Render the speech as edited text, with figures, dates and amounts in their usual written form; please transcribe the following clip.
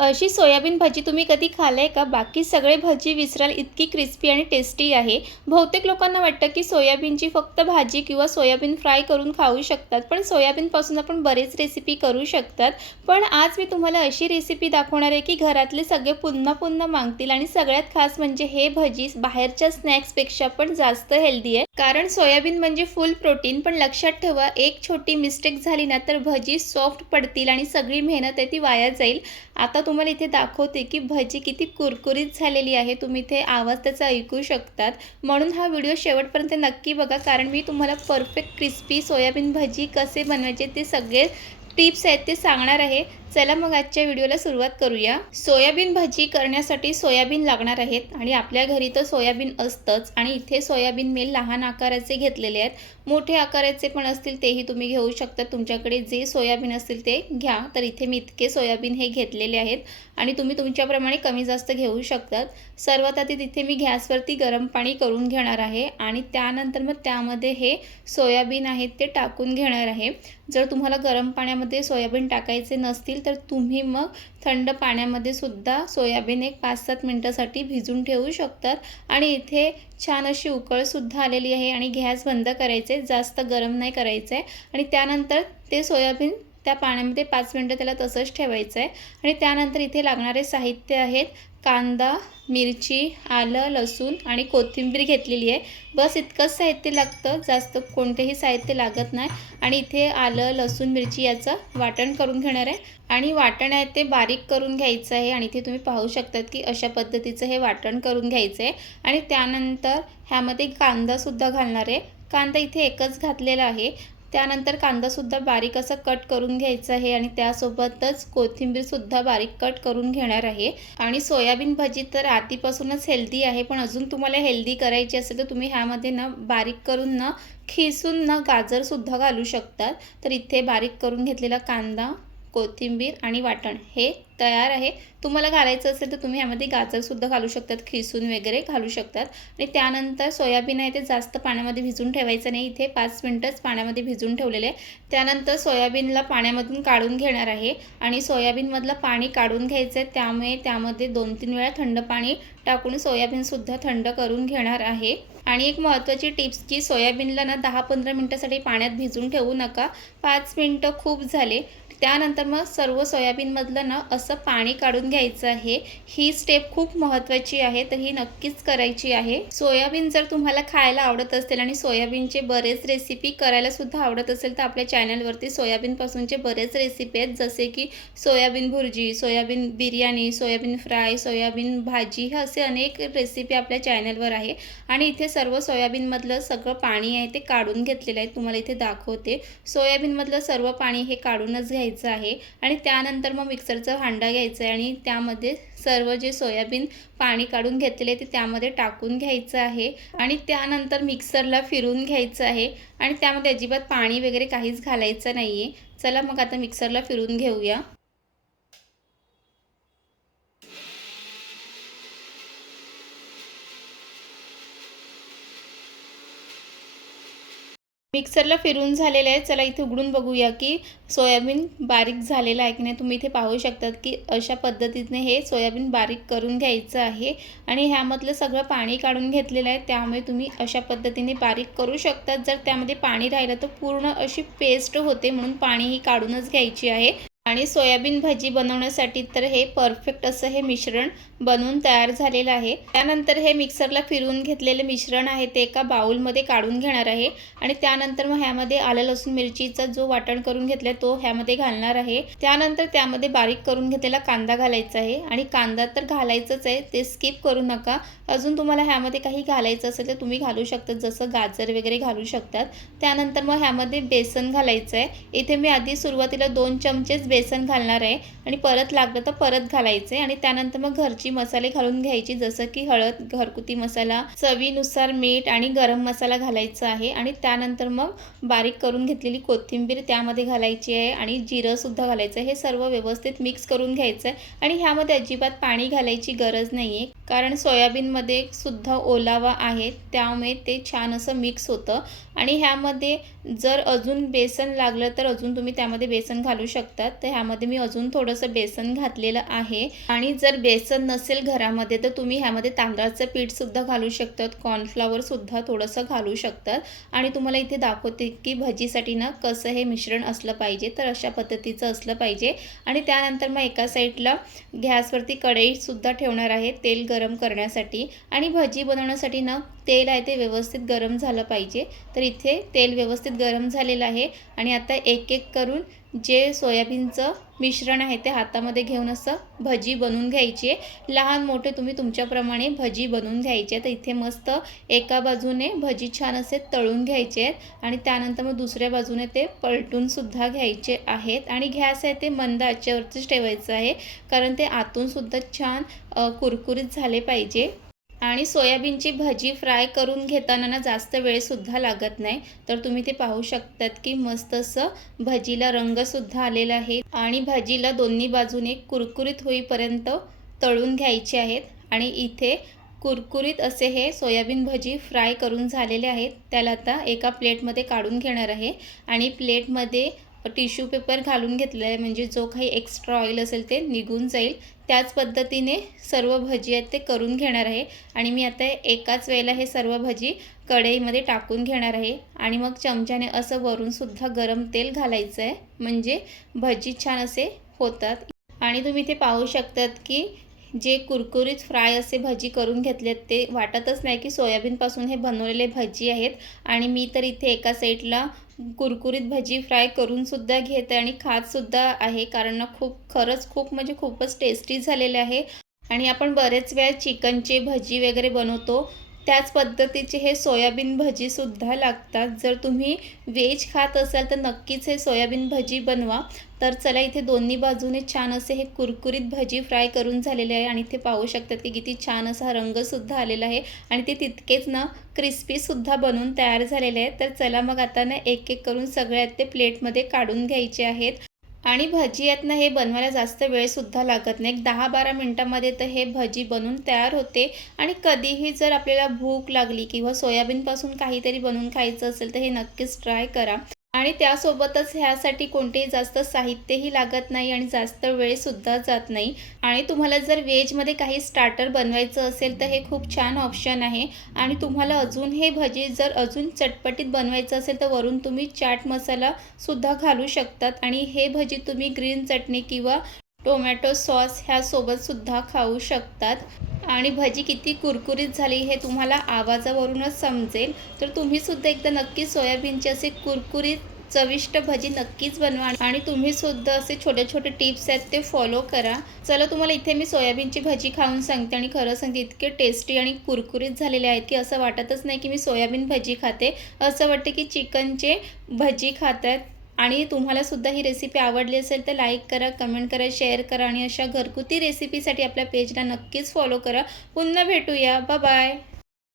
अशी सोयाबीन भजी तुम्ही कधी खाल्ली आहे का? बाकी सगळे भजी विसराल इतकी क्रिस्पी आणि टेस्टी आहे. बहुतेक लोकांना वाटतं की सोयाबीनची फक्त भाजी किंवा सोयाबीन फ्राय करून खाऊ शकतात. पण सोयाबीनपासून आपण बरेच रेसिपी करू शकतात. पण आज मी तुम्हाला अशी रेसिपी दाखवणार आहे की घरातले सगळे पुन्हा पुन्हा मागतील आणि सगळ्यात खास म्हणजे हे भजी बाहेरच्या स्नॅक्सपेक्षा पण जास्त हेल्दी आहे. कारण सोयाबीन म्हणजे फुल प्रोटीन. पण लक्षात ठेवा, एक छोटी मिस्टेक झाली ना तर भजी सॉफ्ट पडतील आणि सगळी मेहनत आहे ती वाया जाईल. आता तुम्हाला इथे दाखवते की भजी किती कुरकुरीत झालेली आहे. तुम्ही इथे आवाज त्याचा ऐकू शकतात. म्हणून हा व्हिडिओ शेवटपर्यंत नक्की बघा, कारण मी तुम्हाला परफेक्ट क्रिस्पी सोयाबीन भजी कसे बनवायचे ते सगळे टिप्स आहेत ते सांगणार आहे. चला मग आजच्या व्हिडिओला सुरुवात करूया. सोयाबीन भजी करण्यासाठी सोयाबीन लागणार आहेत आणि आपल्या घरी तर सोयाबीन असतंच. आणि इथे सोयाबीन मी लहान आकाराचे घेतलेले आहेत. मोठे आकाराचे पण असतील तेही तुम्ही घेऊ शकता. तुमच्याकडे जे सोयाबीन असतील ते घ्या. तर इथे मी इतके सोयाबीन हे घेतलेले आहेत आणि तुम्ही तुमच्याप्रमाणे कमी जास्त घेऊ शकतात. सर्वात आधी तिथे मी गॅसवरती गरम पाणी करून घेणार आहे आणि त्यानंतर मग त्यामध्ये हे सोयाबीन आहेत ते टाकून घेणार आहे. जर तुम्हाला गरम पाण्यामध्ये सोयाबीन टाकायचे नसतील तर तुम्ही मग थंड पाण्यामध्ये सुद्धा सोयाबीन एक 5-7 मिनिटासाठी भिजून ठेवू शकतात. आणि इथे छान अशी उकळसुद्धा आलेली आहे आणि गॅस बंद करायचे, जास्त गरम नाही करायचं आहे. आणि त्यानंतर ते सोयाबीन त्या पाण्यामध्ये 5 मिनिटं त्याला तसंच ठेवायचं आहे. आणि त्यानंतर इथे लागणारे साहित्य आहेत कांदा, मिरची, आलं, लसूण आणि कोथिंबीर घेतलेली आहे. बस इतकंच साहित्य लागतं, जास्त कोणतेही साहित्य लागत नाही. आणि इथे आलं, लसूण, मिरची याचं वाटण करून घेणार आहे आणि वाटण आहे ते बारीक करून घ्यायचं आहे. आणि इथे तुम्ही पाहू शकतात की अशा पद्धतीचं हे वाटण करून घ्यायचं आहे. आणि त्यानंतर ह्यामध्ये कांदासुद्धा घालणार आहे. कांदा इथे एकच घातलेला आहे. त्यानंतर कांदासुद्धा बारीक असं कट करून घ्यायचं आहे आणि त्यासोबतच कोथिंबीरसुद्धा बारीक कट करून घेणार आहे. आणि सोयाबीन भजी तर आधीपासूनच हेल्दी आहे, पण अजून तुम्हाला हेल्दी करायची असेल तर तुम्ही ह्यामध्ये ना बारीक करून ना खिसून ना गाजरसुद्धा घालू शकतात. तर इथे बारीक करून घेतलेला कांदा, कोथिंबीर आणि वाटण हे तयार आहे. तुम्हाला घालायचं असेल तर तुम्ही ह्यामध्ये गाजरसुद्धा घालू शकतात, खिसून वगैरे घालू शकतात. आणि त्यानंतर सोयाबीन आहे ते जास्त पाण्यामध्ये भिजून ठेवायचं नाही. इथे 5 मिनिटच पाण्यामध्ये भिजून ठेवलेले आहे. त्यानंतर सोयाबीनला पाण्यामधून काढून घेणार आहे आणि सोयाबीनमधलं पाणी काढून घ्यायचं आहे. त्यामुळे त्यामध्ये 2-3 वेळा थंड पाणी टाकून सोयाबीनसुद्धा थंड करून घेणार आहे. आणि एक महत्त्वाची टिप्स की सोयाबीनला ना 10-15 मिनिटासाठी पाण्यात भिजून ठेवू नका. 5 मिनिटं खूप झाले. त्यानंतर मग सर्व सोयाबीनमधलं ना असं पाणी काढून घ्यायचं आहे. ही स्टेप खूप महत्त्वाची आहे, तर ही नक्कीच करायची आहे. सोयाबीन जर तुम्हाला खायला आवडत असेल आणि सोयाबीनचे बरेच रेसिपी करायलासुद्धा आवडत असेल तर आपल्या चॅनलवरती सोयाबीनपासूनचे बरेच रेसिपी आहेत, जसे की soybean bhurji, soybean biryani, soybean fry, soybean भाजी, हे असे अनेक रेसिपी आपल्या चॅनलवर आहे. आणि इथे सर्व सोयाबीनमधलं सगळं पाणी आहे ते काढून घेतलेलं आहे. तुम्हाला इथे दाखवते. सोयाबीनमधलं सर्व पाणी हे काढूनच घ्यायचं आहे. आणि त्यानंतर मग मिक्सरचा भांडा घ्यायचा आहे आणि त्यामध्ये सर्व जे सोयाबीन पाणी काढून घेतलेले ते त्यामध्ये टाकून घ्यायचं आहे. आणि त्यानंतर मिक्सरला फिरून घ्यायचं आहे आणि त्यामध्ये अजिबात पाणी वगैरे काहीच घालायचं नाही आहे. चला मग आता मिक्सरला फिरून घेऊया. मिक्सरला फिरून झालेलं आहे. चला इथे उघडून बघूया की सोयाबीन बारीक झालेलं आहे की नाही. तुम्ही इथे पाहू शकतात की अशा पद्धतीने हे सोयाबीन बारीक करून घ्यायचं आहे. आणि ह्यामधलं सगळं पाणी काढून घेतलेलं आहे, त्यामुळे तुम्ही अशा पद्धतीने बारीक करू शकतात. जर त्यामध्ये पाणी राहिलं तर पूर्ण अशी पेस्ट होते, म्हणून पाणीही काढूनच घ्यायची आहे. आणि सोयाबीन भजी बनवण्यासाठी तर हे परफेक्ट असं हे मिश्रण बनवून तयार झालेलं आहे. त्यानंतर हे मिक्सरला फिरवून घेतलेले मिश्रण आहे ते एका बाउलमध्ये काढून घेणार आहे. आणि त्यानंतर मग ह्यामध्ये आलं लसूण मिरचीचा जो वाटण करून घेतलाय तो ह्यामध्ये घालणार आहे. त्यानंतर त्यामध्ये बारीक करून घेतलेला कांदा घालायचा आहे. आणि कांदा तर घालायचंच आहे, ते स्किप करू नका. अजून तुम्हाला ह्यामध्ये काही घालायचं असेल तर तुम्ही घालू शकता, जसं गाजर वगैरे घालू शकतात. त्यानंतर मग ह्यामध्ये बेसन घालायचं आहे. इथे मी आधी सुरुवातीला 2 चमचेच बेसन घालणार आहे आणि परत लागलं तर परत घालायचे. आणि त्यानंतर मग घरची मसाले घालून घ्यायची, जसं की हळद, घरगुती मसाला, चवीनुसार मीठ आणि गरम मसाला घालायचा आहे. आणि त्यानंतर मग बारीक करून घेतलेली कोथिंबीर त्यामध्ये घालायची आहे आणि जिरंसुद्धा घालायचं आहे. हे सर्व व्यवस्थित मिक्स करून घ्यायचं आहे. आणि ह्यामध्ये अजिबात पाणी घालायची गरज नाही आहे, कारण सोयाबीनमध्ये सुद्धा ओलावा आहे, त्यामुळे ते छान असं मिक्स होतं. आणि ह्यामध्ये जर अजून बेसन लागलं तर अजून तुम्ही त्यामध्ये बेसन घालू शकतात. तर ह्यामध्ये मी अजून थोडंसं बेसन घातलेलं आहे आणि जर बेसन नसेल घरामध्ये तर तुम्ही ह्यामध्ये तांदळाचं पीठसुद्धा घालू शकतात, कॉर्नफ्लॉवरसुद्धा थोडंसं घालू शकतात. आणि तुम्हाला इथे दाखवते की भजीसाठी ना कसं हे मिश्रण असलं पाहिजे, तर अशा पद्धतीचं असलं पाहिजे. आणि त्यानंतर मग एका साईडला गॅसवरती कढईसुद्धा ठेवणार आहे तेल गरम करण्यासाठी. आणि भजी बनवण्यासाठी ना तेल आहे ते व्यवस्थित गरम झालं पाहिजे. तर इथे तेल व्यवस्थित गरम झालेलं आहे आणि आता एक एक करून जे सोयाबीनचं मिश्रण आहे ते हातामध्ये घेऊन असं भजी बनवून घ्यायची आहे. लहान मोठे तुम्ही तुमच्याप्रमाणे भजी बनवून घ्यायचे. तर इथे मस्त एका बाजूने भजी छान असे तळून घ्यायचे आहेत आणि त्यानंतर मग दुसऱ्या बाजूने ते पलटूनसुद्धा घ्यायचे आहेत. आणि गॅस आहे ते मंद आचेवरतीच ठेवायचं आहे, कारण ते आतूनसुद्धा छान कुरकुरीत झाले पाहिजे. आणि सोयाबीनची भजी फ्राय करून घेताना ना जास्त वेळसुद्धा लागत नाही. तर तुम्ही ते पाहू शकतात की मस्त असं भजीला रंगसुद्धा आलेला आहे आणि भजीला दोन्ही बाजूने कुरकुरीत होईपर्यंत तळून घ्यायचे आहेत. आणि इथे कुरकुरीत असे हे सोयाबीन भजी फ्राय करून झालेले आहेत. त्याला आता एका प्लेटमध्ये काढून घेणार आहे आणि प्लेटमध्ये टिश्यू पेपर घालून घेतलेला आहे, म्हणजे जो काही एक्स्ट्रा ऑइल असेल ते निघून जाईल. त्याच पद्धतीने सर्व भजी आहेत ते करून घेणार आहे. आणि मी आता एकाच वेळेला हे सर्व भजी कढईमध्ये टाकून घेणार आहे आणि मग चमच्याने असं वरूनसुद्धा गरम तेल घालायचं आहे, म्हणजे भजी छान असे होतात. आणि तुम्ही ते पाहू शकतात की जे कुरकुरीत फ्राय असे भजी करून घेतलेत ते वाटतच नाही की सोयाबीनपासून हे बनवलेले भजी आहेत. आणि मी तर इथे एका साईडला कुरकुरीत भजी फ्राय करूनसुद्धा घेते आणि खातसुद्धा आहे, कारण ना खरंच खूप म्हणजे खूपच टेस्टी झालेले आहे. आणि आपण बरेच वेळा चिकनचे भजी वगैरे बनवतो, त्याच पद्धतीचे हे सोयाबीन भजीसुद्धा लागतात. जर तुम्ही व्हेज खात असाल तर नक्कीच हे सोयाबीन भजी बनवा. तर चला इथे दोन्ही बाजूने छान असे हे कुरकुरीत भजी फ्राय करून झालेले आहे आणि इथे पाहू शकतात की किती छान असा रंगसुद्धा आलेला आहे आणि ते तितकेच ना क्रिस्पीसुद्धा बनून तयार झालेले आहेत. तर चला मग आता ना एक एक करून सगळे आहेत ते प्लेटमध्ये काढून घ्यायचे आहेत. आणि भजी आहेत ना हे बनवायला जास्त वेळसुद्धा लागत नाही. एक 10-12 मिनटामध्ये तर हे भजी बनून तयार होते. आणि कधीही जर आपल्याला भूक लागली किंवा सोयाबीनपासून काहीतरी बनवून खायचं असेल तर हे नक्कीच ट्राय करा. आणि त्यासोबतच ह्यासाठी कोणतेही जास्त साहित्यही लागत नाही आणि जास्त वेळसुद्धा जात नाही. आणि तुम्हाला जर व्हेजमध्ये काही स्टार्टर बनवायचं असेल तर हे खूप छान ऑप्शन आहे. आणि तुम्हाला अजून हे भजी जर अजून चटपटीत बनवायचं असेल तर वरून तुम्ही चाट मसालासुद्धा घालू शकतात आणि हे भजी तुम्ही ग्रीन चटणी किंवा टोमॅटो सॉस ह्यासोबतसुद्धा खाऊ शकतात. आणि भजी किती कुरकुरीत झाली हे तुम्हाला आवाजावरूनच समजेल. तर तुम्हीसुद्धा एकदा नक्की सोयाबीनचे असे कुरकुरीत चविष्ट भजी नक्कीच बनवा आणि तुम्हीसुद्धा असे छोटे छोटे टिप्स आहेत ते फॉलो करा. चला तुम्हाला इथे मी सोयाबीनची भजी खाऊन सांगते आणि खरं सांगते इतके टेस्टी आणि कुरकुरीत झालेले आहेत की असं वाटतच नाही की मी सोयाबीन भजी खाते, असं वाटते की चिकनचे भजी खात आहेत. आणि तुम्हालासुद्धा ही रेसिपी आवडली असेल तर लाईक करा, कमेंट करा, शेअर करा आणि अशा घरगुती रेसिपीसाठी आपल्या पेजला नक्कीच फॉलो करा. पुन्हा भेटूया. Bye bye.